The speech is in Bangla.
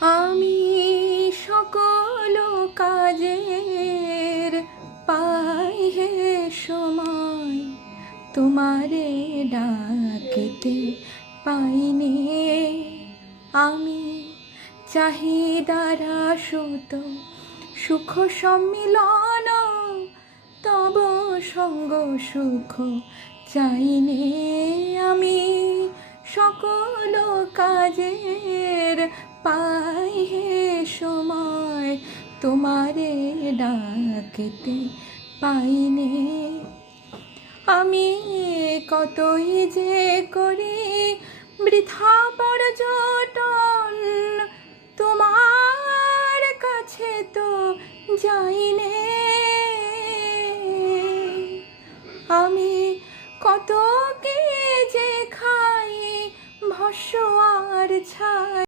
আমি সকল কাজের পাই হে সময়, তোমারে ডাকেতে পাইনে। আমি চাহিদারা সুত সুখ সম্মিলন, তব সঙ্গ সুখ চাইনে। আমি সকল কাজের পাই হে সময়, তোমারে ডাকেতে পাইনে। আমি কতই যে করি বৃথা পর্যটন, তোমার কাছে তো যাইনে। আমি কত কি যে খাই ভস্ম আর ছাই,